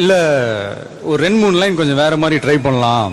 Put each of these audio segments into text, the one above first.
இல்ல ஒரு ரெண்டு மூணு லைன் கொஞ்சம் வேற மாதிரி ட்ரை பண்ணலாம்.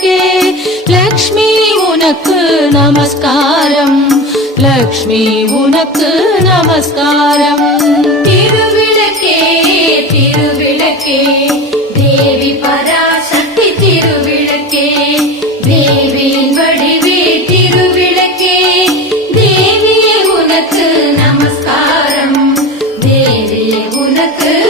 திருவிளக்கே லக்ஷ்மி உனக்கு நமஸ்காரம். லக்ஷ்மி உனக்கு நமஸ்காரம். திருவிளக்கே திருவிளக்கே. தேவி பராசக்தி திருவிளக்கே. தேவியின் வடிவே திருவிளக்கே. தேவி உனக்கு நமஸ்காரம். தேவி உனக்கு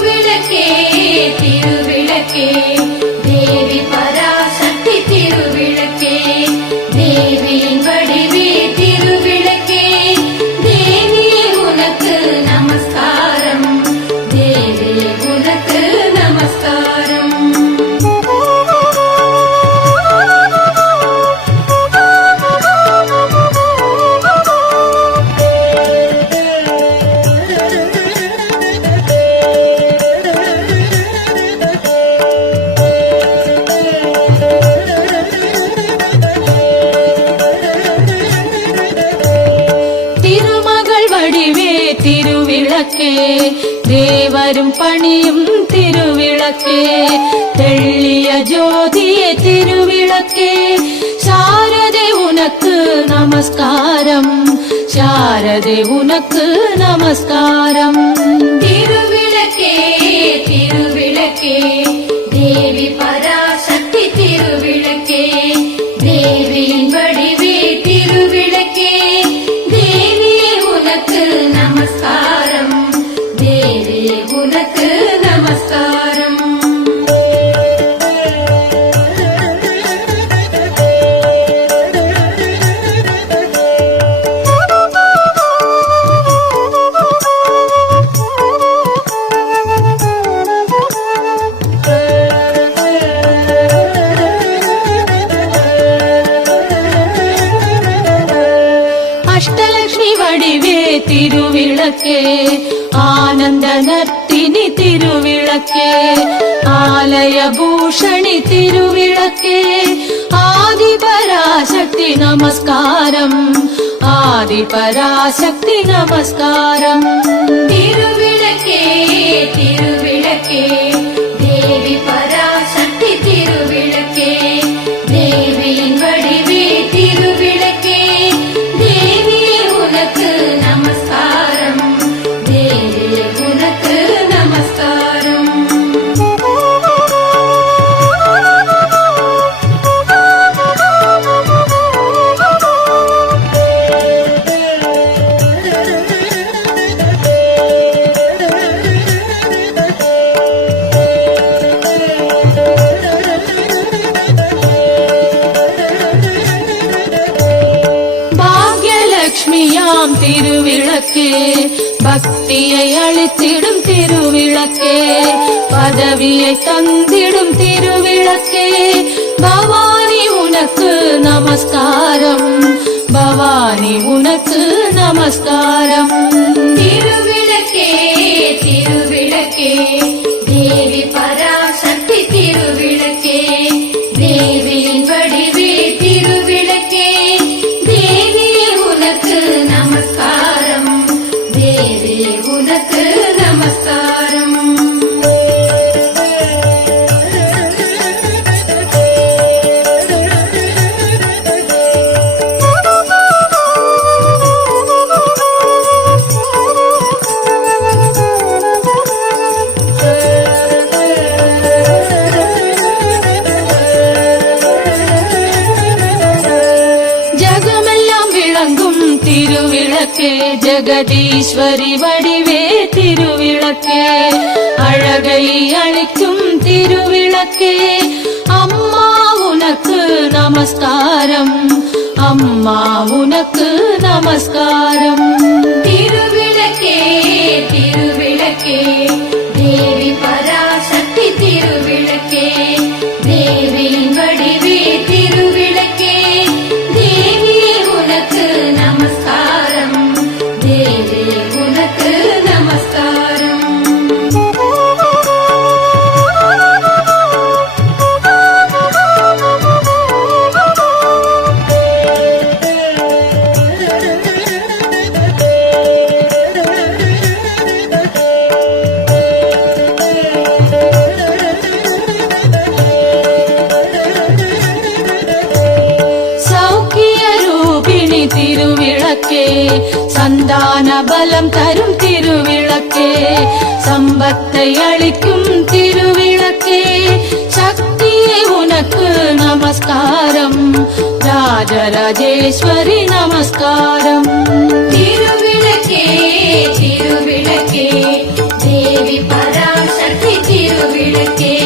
திருவிளக்கே தெள்ளிய ஜோதியே திருவிளக்கே சாரதே உனக்கு நமஸ்காரம் சாரதே உனக்கு அஷ்டலக்ஷ்மி வடிவே திருவிளக்கே ஆனந்த நர்த்தினி திருவிளக்கே ஆலய பூஷணி திருவிளக்கே ஆதி பராசக்தி நமஸ்காரம் ஆதி பராசக்தி திருவிளக்கே பக்தியை அளித்திடும் திருவிளக்கே. பதவியை தந்திடும் திருவிளக்கே. பவானி உனக்கு நமஸ்காரம். பவானி உனக்கு நமஸ்காரம். திருவிளக்கே ஜெகதீஸ்வரி வடிவே திருவிளக்கே. அழகை அளிக்கும் திருவிளக்கே. அம்மா உனக்கு நமஸ்காரம். அம்மா உனக்கு நமஸ்காரம். திருவி பலம் தரும் திருவிளக்கே சம்பத்தை அளிக்கும் திருவிளக்கே சக்தியே உனக்கு நமஸ்காரம் ராஜராஜேஸ்வரி நமஸ்காரம் திருவிளக்கே திருவிளக்கே தேவி பராசக்தி திருவிளக்கே